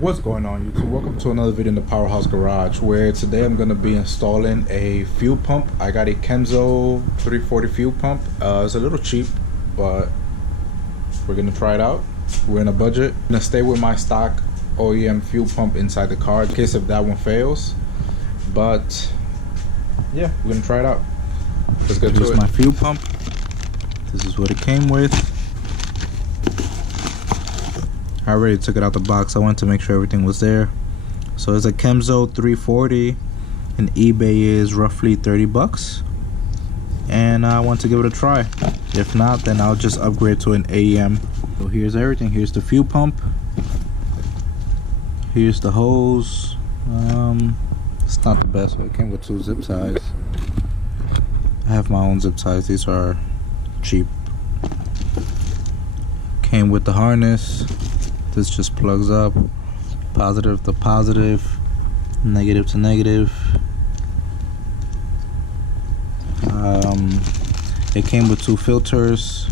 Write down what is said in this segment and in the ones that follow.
What's going on, YouTube? Welcome to another video in the Powerhouse Garage, where today I'm going to be installing a fuel pump. I got a Kemso 340 fuel pump. It's a little cheap, but we're going to try it out. We're in a budget. I'm going to stay with my stock OEM fuel pump inside the car in case if that one fails. But yeah, we're going to try it out. Let's get to it. Here's my fuel pump. This is what it came with. I already took it out the box. I wanted to make sure everything was there. So it's a Kemso 340 and eBay is roughly 30 bucks. And I want to give it a try. If not, then I'll just upgrade to an AEM. So here's everything. Here's the fuel pump. Here's the hose. It's not the best, but it came with 2 zip ties. I have my own zip ties. These are cheap. Came with the harness. This just plugs up, positive to positive, negative to negative. It came with 2 filters.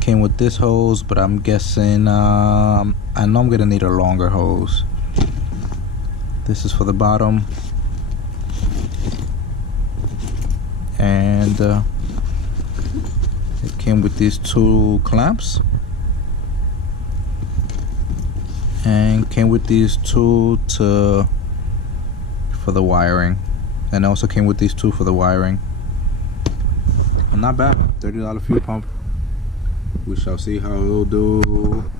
Came with this hose, but I'm guessing I know I'm gonna need a longer hose. This is for the bottom, and it came with these 2 clamps. And came with these 2 for the wiring, and also came with these 2 for the wiring. Well, not bad. $30 fuel pump. We shall see how it'll do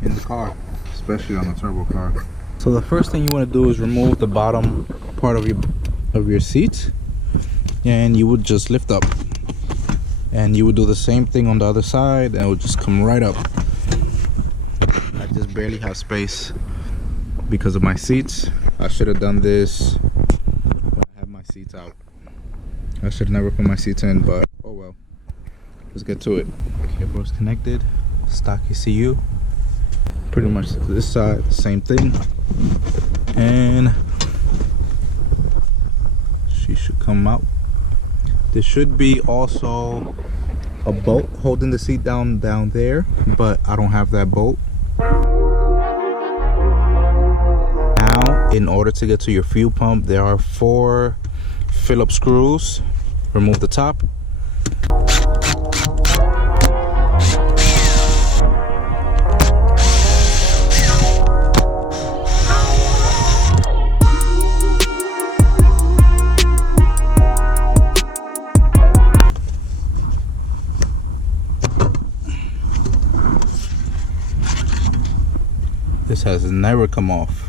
in the car, especially on a turbo car. So the first thing you want to do is remove the bottom part of your seat, and you would just lift up, and you would do the same thing on the other side, and it would just come right up. I just barely have space because of my seats. I should have done this when I had my seats out. I should never put my seats in, but oh well. Let's get to it. Cable's connected. Stock ECU. Pretty much this side, same thing. And she should come out. There should be also a bolt holding the seat down there, but I don't have that bolt. In order to get to your fuel pump, there are 4 Phillips screws. Remove the top. This has never come off.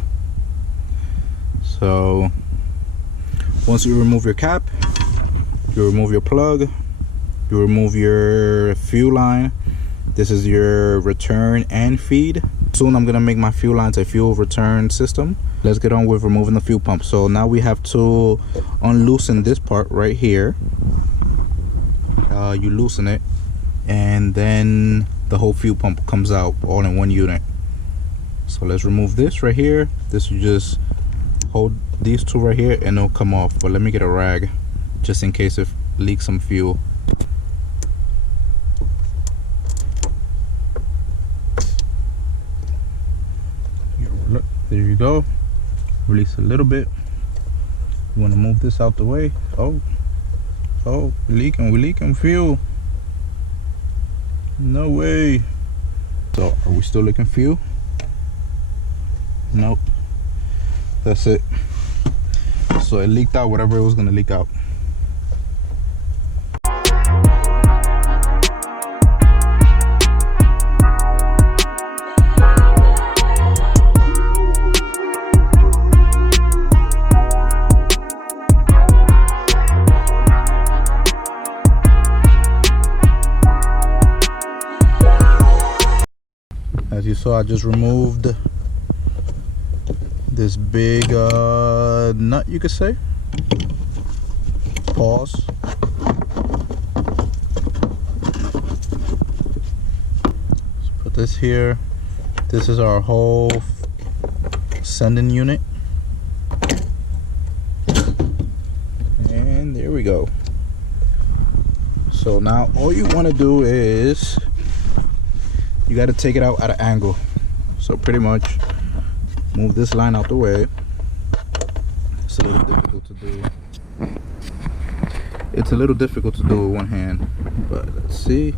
So once you remove your cap, you remove your plug, you remove your fuel line. This is your return and feed. Soon I'm gonna make my fuel lines a fuel return system. Let's get on with removing the fuel pump. So now we have to unloosen this part right here. You loosen it, and then the whole fuel pump comes out all in one unit. So let's remove this right here. This will just hold these 2 right here and it'll come off. But let me get a rag just in case it leaks some fuel. Look, there you go. Release a little bit. You want to move this out the way. Oh, we're leaking fuel. No way. So are we still leaking fuel? Nope. That's it. So it leaked out whatever it was going to leak out. As you saw, I just removed this big nut, you could say. Pause. Let's put this here. This is our whole sending unit, and there we go. So now all you want to do is you got to take it out at an angle. So pretty much move this line out the way. It's a little difficult to do. It's a little difficult to do with one hand, but let's see.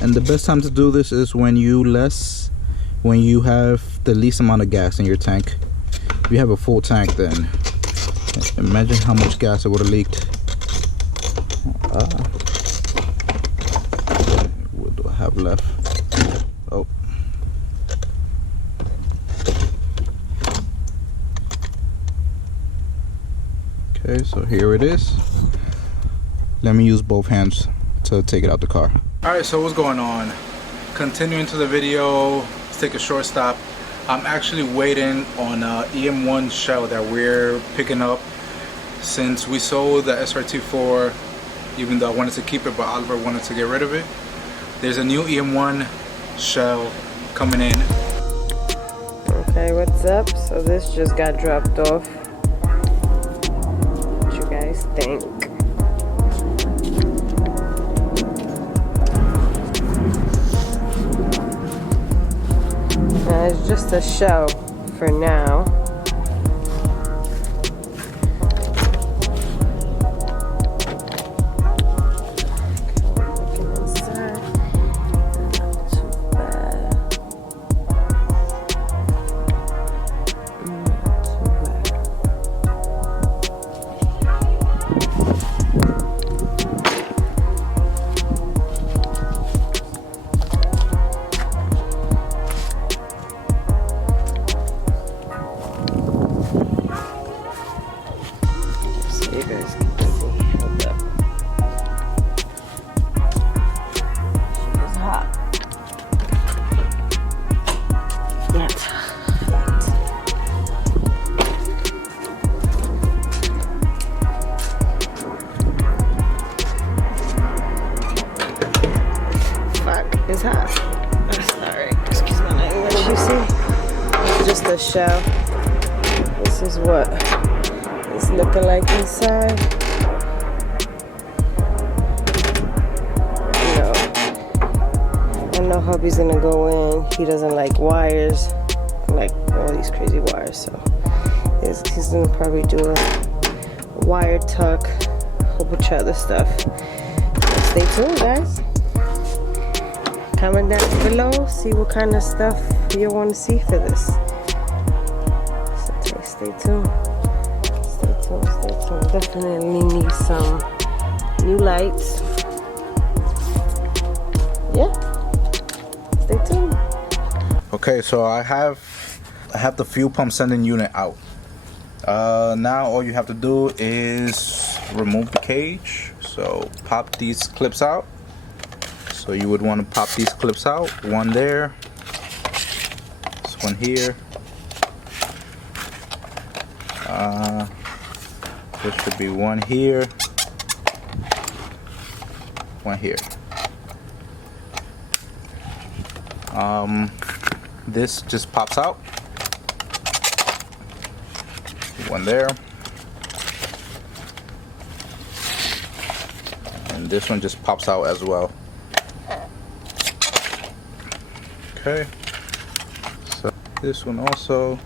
And the best time to do this is when you have the least amount of gas in your tank. If you have a full tank, then imagine how much gas it would have leaked. What do I have left? Oh. Okay, so here it is. Let me use both hands to take it out the car. Alright, so what's going on? Continuing to the video, let's take a short stop. I'm actually waiting on a EM1 shell that we're picking up since we sold the SRT4, even though I wanted to keep it, but Oliver wanted to get rid of it. There's a new EM1 shell coming in. Okay, what's up? So this just got dropped off. What you guys think? It's just a shell for now. It's hot. Sorry, excuse my language. You see, it's just a shell. This is what it's looking like inside. I know hubby's gonna go in. He doesn't like wires, like all these crazy wires. So he's gonna probably do a wire tuck, a whole bunch of other stuff. So stay tuned, guys. Comment down below, see what kind of stuff you want to see for this. So stay tuned. Stay tuned, stay tuned. Definitely need some new lights. Yeah. Stay tuned. Okay, so I have the fuel pump sending unit out. Now all you have to do is remove the cage. So pop these clips out. So you would want to pop these clips out. One there, this one here. There should be one here, one here. This just pops out. One there. And this one just pops out as well. Okay, so this one also.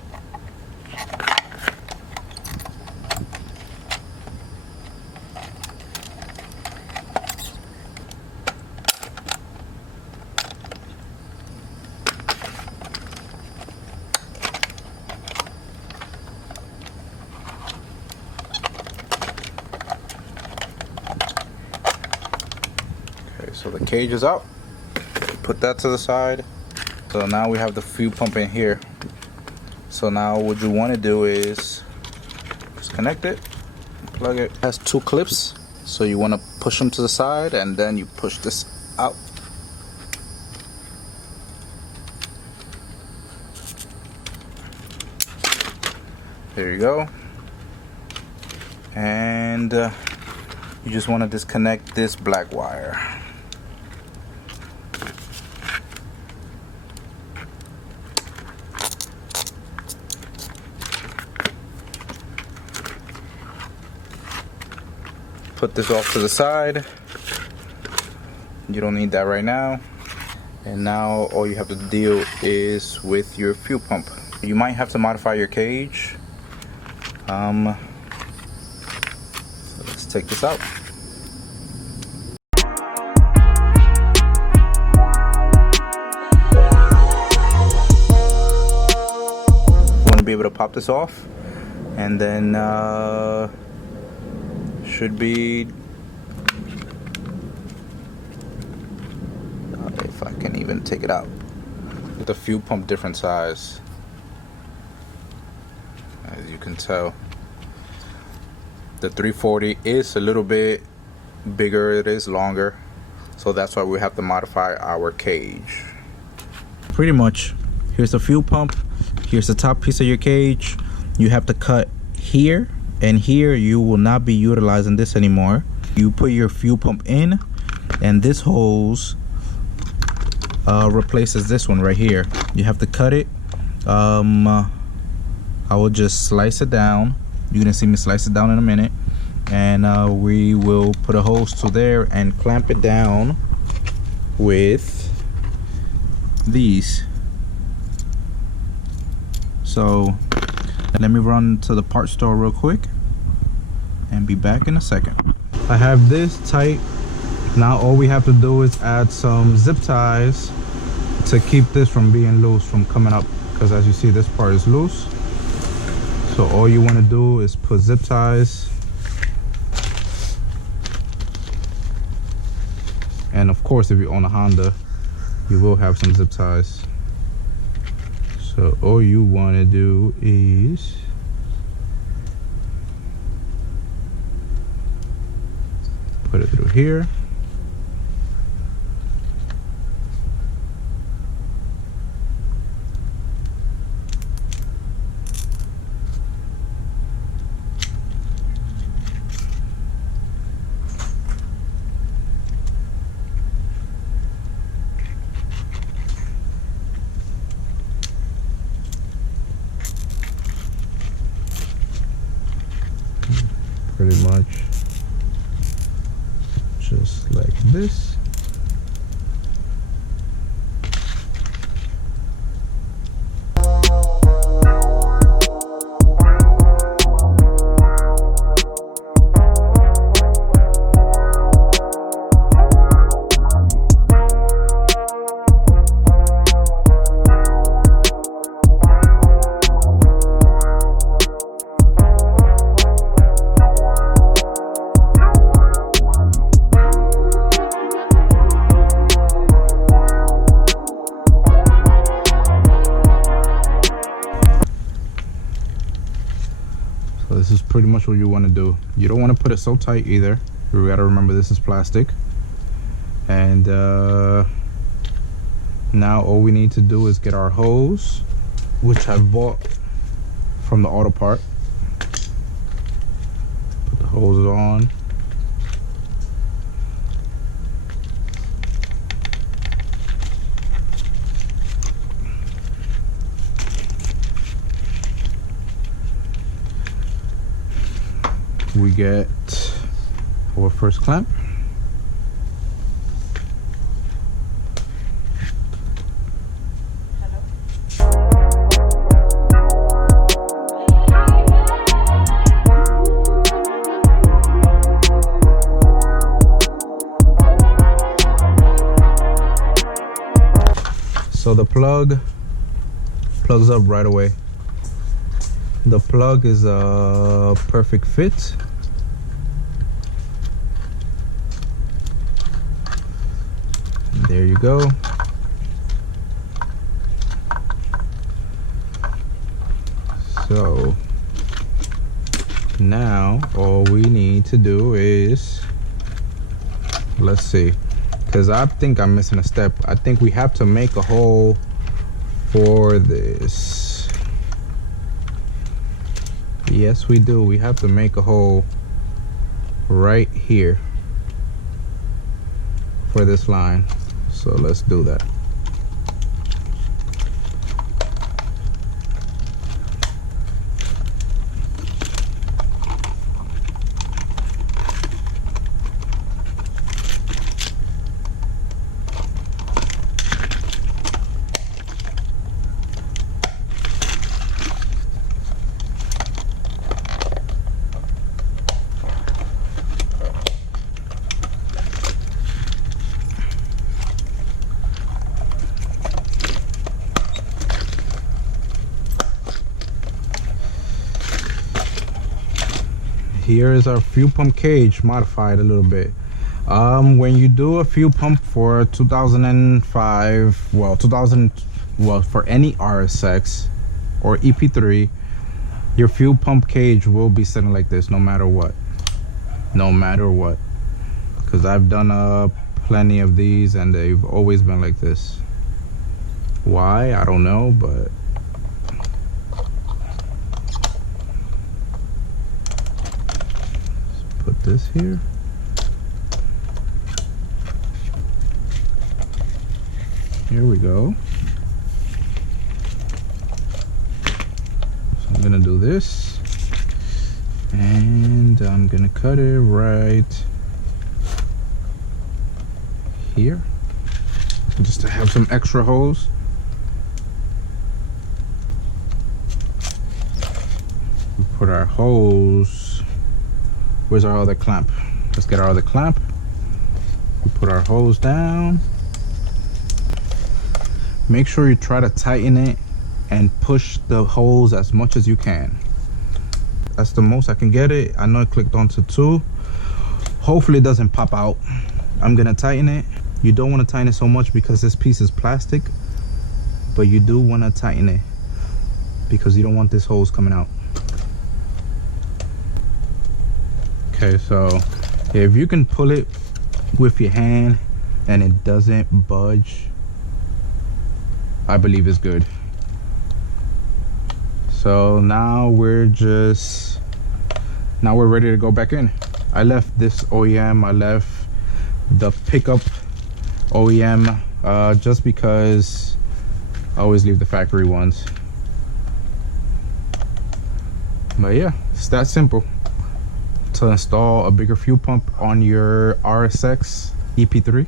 Okay, so the cage is out. Put that to the side. So now we have the fuel pump in here. So now what you want to do is just connect it, plug it. It has two clips, so you want to push them to the side and then you push this out. There you go. And you just want to disconnect this black wire. put this off to the side. You don't need that right now. And now all you have to deal is with your fuel pump. You might have to modify your cage. So let's take this out. Want to be able to pop this off, and then should be, if I can even take it out. The fuel pump different size, as you can tell. The 340 is a little bit bigger, it is longer, so that's why we have to modify our cage. Pretty much, here's the fuel pump, here's the top piece of your cage. You have to cut here, and here you will not be utilizing this anymore. You put your fuel pump in, and this hose replaces this one right here. You have to cut it. I will just slice it down. You're gonna see me slice it down in a minute, and we will put a hose to there and clamp it down with these. So let me run to the parts store real quick and be back in a second. I have this tight. Now all we have to do is add some zip ties to keep this from being loose, from coming up, because as you see, this part is loose. So all you want to do is put zip ties, and of course if you own a Honda, you will have some zip ties. So all you want to do is put it through here. Pretty much just like this. So this is pretty much what you want to do. You don't want to put it so tight either. You gotta remember this is plastic. And now all we need to do is get our hose, which I've bought from the auto part. Put the hose on. We get our first clamp. So the plug plugs up right away. The plug is a perfect fit. There you go. So now all we need to do is, let's see, because I think I'm missing a step. I think we have to make a hole for this. Yes, we do. We have to make a hole right here for this line. So let's do that. here is our fuel pump cage modified a little bit. When you do a fuel pump for 2005, for any RSX or EP3, your fuel pump cage will be sitting like this no matter what. Because I've done plenty of these and they've always been like this. Why? I don't know, but let's put this here. Here we go. So I'm gonna do this, and I'm gonna cut it right here, just to have some extra holes. We put our hose. Where's our other clamp? Let's get our other clamp. We put our hose down. Make sure you try to tighten it and push the hose as much as you can. That's the most I can get it. I know it clicked onto 2. Hopefully it doesn't pop out. I'm gonna tighten it. You don't want to tighten it so much because this piece is plastic, but you do want to tighten it because you don't want this hose coming out. Okay, so if you can pull it with your hand and it doesn't budge, I believe it's good. So now we're ready to go back in. I left this OEM, I left the pickup OEM just because I always leave the factory ones. But yeah, it's that simple to install a bigger fuel pump on your RSX EP3.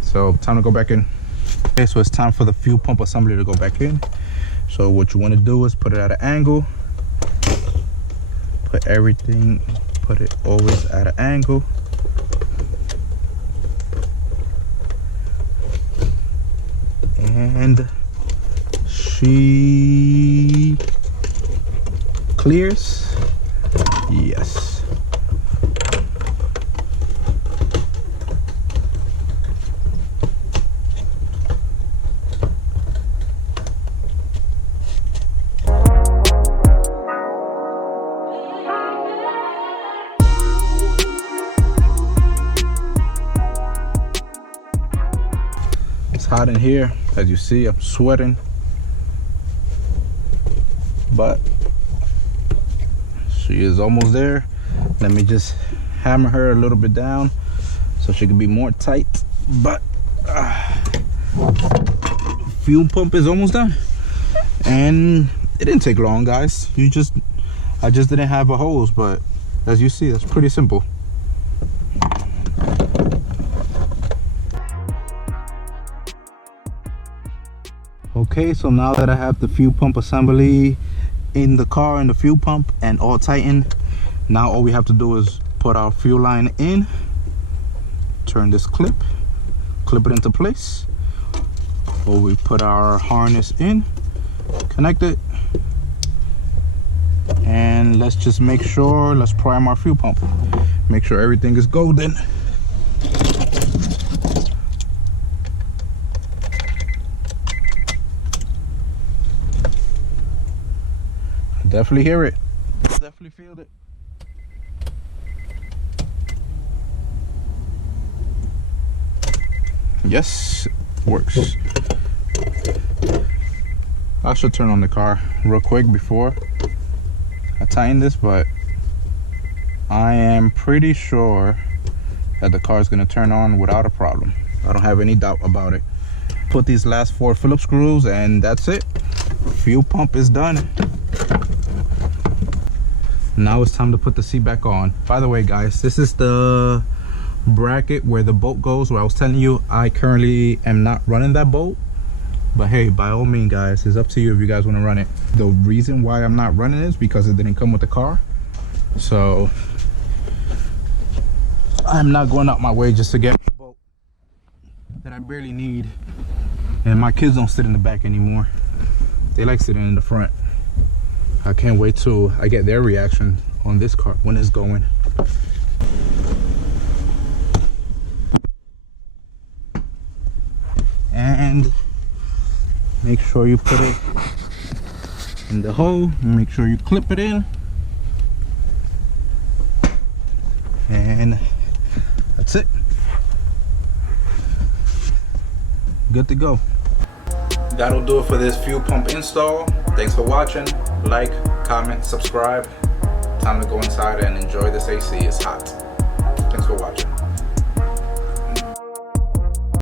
So time to go back in. Okay, so it's time for the fuel pump assembly to go back in. So what you want to do is put it at an angle. Put it always at an angle. And she clears. Yes. Hot in here, as you see. I'm sweating, but she is almost there. Let me just hammer her a little bit down so she can be more tight. But fuel pump is almost done, and it didn't take long, guys. I just didn't have a hose, but as you see, that's pretty simple. Okay, so now that I have the fuel pump assembly in the car and the fuel pump and all tightened, now all we have to do is put our fuel line in, turn this clip it into place, or we put our harness in, connect it, and let's just make sure, let's prime our fuel pump, make sure everything is golden. Definitely hear it. Definitely feel it. Yes, works. I should turn on the car real quick before I tighten this, but I am pretty sure that the car is going to turn on without a problem. I don't have any doubt about it. Put these last 4 Phillips screws and that's it. Fuel pump is done. Now it's time to put the seat back on. By the way, guys, this is the bracket where the bolt goes, where I was telling you I currently am not running that bolt, but hey, by all means, guys, it's up to you if you guys want to run it. The reason why I'm not running it is because it didn't come with the car, so I'm not going out my way just to get a bolt that I barely need. And my kids don't sit in the back anymore, they like sitting in the front. I can't wait till I get their reaction on this car when it's going. And make sure you put it in the hole. Make sure you clip it in. And that's it. Good to go. That'll do it for this fuel pump install. Thanks for watching. Like, comment, subscribe. Time to go inside and enjoy this AC. It's hot.